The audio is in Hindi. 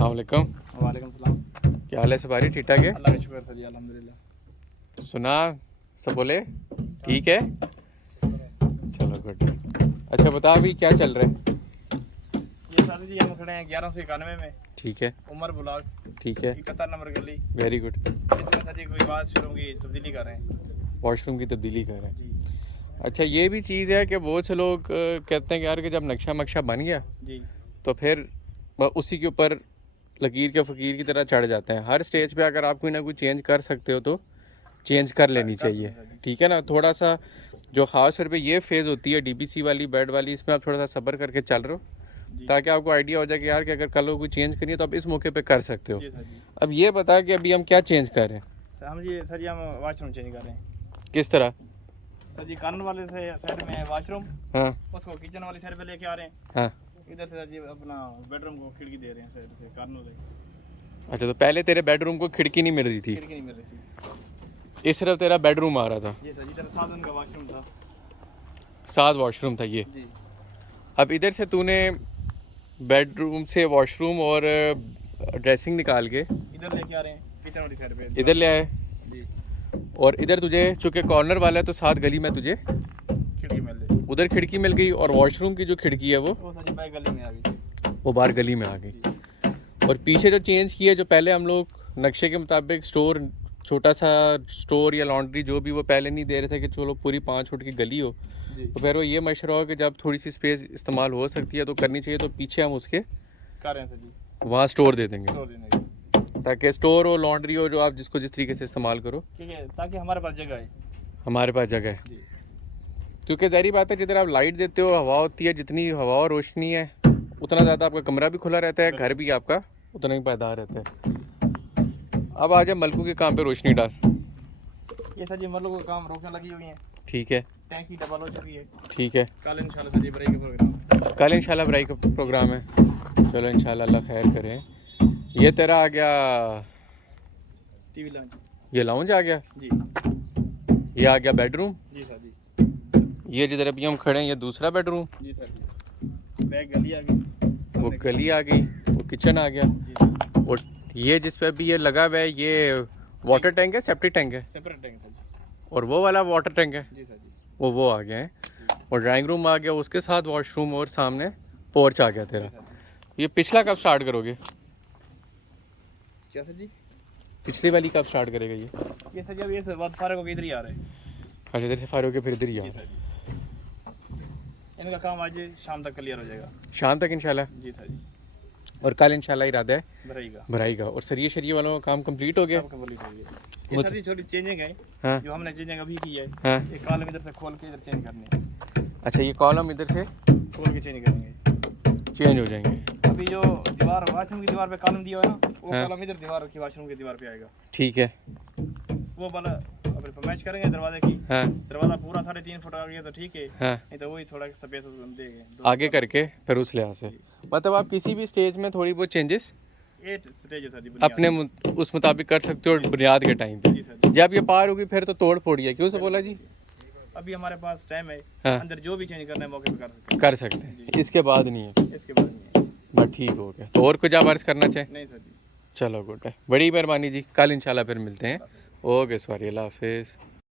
अस्सलामुअलैकुम। वालेकुम सलाम। क्या हाल है सवारी, ठीक ठाक है? अल्लाह का शुक्र सर जी, अल्हम्दुलिल्लाह। सुना सब बोले ठीक है, चलो गुड। अच्छा बता अभी क्या चल रहा है? ये सर जी हम खड़े हैं 1191 में, ठीक है, उमर बुलाग, ठीक है, 71 नंबर गली। Very good. इसमें सर जी कोई बात शुरू की तब्दीली कर रहे हैं वॉशरूम की तब्दीली कर रहे हैं। जी। अच्छा ये भी चीज़ है कि बहुत से लोग कहते हैं कि यार कि जब नक्शा मक्शा बन गया जी तो फिर उसी के ऊपर लकीर के फ़कीर की तरह चढ़ जाते हैं। हर स्टेज पे अगर आप कोई ना कोई चेंज कर सकते हो तो चेंज कर लेनी चाहिए, ठीक है ना। थोड़ा सा जो ख़ास तौर पे ये फेज़ होती है डीबीसी वाली, बेड वाली, इसमें आप थोड़ा सा सब्र करके चल रहे हो ताकि आपको आइडिया हो जाए कि यार कि अगर कल को कोई चेंज करनी है तो आप इस मौके पे कर सकते हो। जी सर जी। अब ये बता कि अभी हम क्या चेंज कर रहे हैं, सर जी हम वाशरूम चेंज कर रहे हैं। किस तरह? सर जी कानून वाले से साइड में है वाशरूम, हाँ उसको किचन वाली साइड पे लेके आ रहे हैं। हाँ। इधर से सर जी अपना बेडरूम को खिड़की दे रहे हैं साइड से कानून से। अच्छा तो पहले तेरे बेडरूम को खिड़की नहीं मिल रही थी, खिड़की नहीं मिल रही थी। इस तरफ तेरा बेडरूम आ रहा था, जी सर जी, इधर साथ उनका वाशरूम था। साथ वॉशरूम था ये। जी अब इधर से तूने बेडरूम से वॉशरूम और ड्रेसिंग निकाल के इधर लेके आ रहे हैं किचन वाली साइड पे। इधर ले आए, जी और इधर तुझे चूँकि कॉर्नर वाला है तो साथ गली में तुझे खिड़की मिल रही। उधर खिड़की मिल गई, और वॉशरूम की जो खिड़की है वो सर जी बैक गली में आ गई। वो बाहर गली में आ गई। जी और पीछे जो चेंज किया, जो पहले हम लोग नक्शे के मुताबिक स्टोर, छोटा सा स्टोर या लॉन्ड्री जो भी, वो पहले नहीं दे रहे थे कि चलो पूरी 5 फुट की गली हो, जी तो फिर वो ये मशवरा हो कि जब थोड़ी सी स्पेस इस्तेमाल हो सकती है तो करनी चाहिए, तो पीछे हम उसके कर रहे हैं सर जी, वहाँ स्टोर दे देंगे, स्टोर देने की। ताकि स्टोर हो, लॉन्ड्री हो, जो आप जिसको जिस तरीके से इस्तेमाल करो, ठीक है, ताकि हमारे पास जगह है। हमारे पास जगह है। जी क्योंकि ज़ाहिर बात है जिधर आप लाइट देते हो हवा होती है, जितनी हवा और रोशनी है उतना ज़्यादा आपका कमरा भी खुला रहता है, घर भी आपका उतना ही पायदार रहता है। अब आ जाए मलकू के काम पे रोशनी डाल। ये सर जी मरलों का काम रोकने लगी हुई है। ठीक है, टैंकी डबल हो चुकी है। ठीक है, कल इंशाल्लाह सर जी बरेगी प्रोग्राम। कल इंशाल्लाह भराई का प्रोग्राम है। चलो इंशाल्लाह अल्लाह खैर करे। ये तेरा आ गया, टीवी लॉन्च। ये लाउंज आ गया, जी ये आ गया बेडरूम, जी सर जी। ये जिधर अभी हम खड़े हैं ये दूसरा बेडरूम, जी सर जी। बैक गली आ गई। वो गली आ गई, वो किचन आ गया, जी सर। और ये जिस पे अभी ये लगा हुआ है ये वाटर टैंक है, सेप्टिक टैंक है, सेपरेट टैंक सर जी। और वो वाला वाटर टैंक है, जी सर जी। वो आ गया है। और ड्राइंग रूम आ गया, उसके साथ वॉशरूम, और सामने पोर्च आ गया जी तेरा। सर जी। ये पिछला कब स्टार्ट करोगे? क्या सर जी? पिछली वाली कब स्टार्ट करेगा ये? ये सर जी अब ये बाद फारग होकर इधर ही आ रहे हैं। अच्छा इधर से फायर होके फिर इधर ही जी आओ। सर जी। इनका काम आज शाम तक क्लियर हो जाएगा। शाम तक इंशाल्लाह, जी सर जी। और कल इंशाल्लाह इरादा है भरेगा। भराई का। और सरिये शरिये वालों का काम कंप्लीट हो गया? सब कंप्लीट हो गया। ये सर जी छोटी चेंजिंग है। हाँ जो हमने चेंजिंग अभी की है। हाँ। ये कॉलम इधर से खोल के इधर चेंज करनी है। अच्छा ये कॉलम इधर से खोल के चेंज करेंगे। चेंज हो जाएंगे। अभी जो दीवार वाशरूम की दीवार पे कॉलम दिया हुआ है ना, वो हाँ। कॉलम इधर दीवार की वाशरूम की दीवार पे आएगा। ठीक है, वो वाला अब मैच करेंगे दरवाजे की। हाँ दरवाजा पूरा 3.5 फुट आ गया तो ठीक है, हाँ, नहीं तो वही थोड़ा स्पेस देंगे आगे करके फिर उस लिहाज से, मतलब आप किसी भी स्टेज में थोड़ी बहुत चेंजेस 8 स्टेज है सर जी बुनियाद। अपने उस मुताबिक कर सकते हो बुनियाद के टाइम पे। जी सर जी। जब ये पार होगी फिर तो तोड़ फोड़ी है, क्यों से बोला जी? अभी हमारे पास टाइम है। हाँ। अंदर जो भी चेंज करना है मौके पे कर सकते हैं, इसके बाद नहीं है। इसके बाद नहीं है। बस ठीक हो गया। तो और कुछ आप अर्ज करना चाहें? नहीं सर जी। चलो गुड है, बड़ी मेहरबानी जी। कल इंशाल्लाह फिर मिलते हैं। ओके सॉरी, अल्लाह हाफिज़।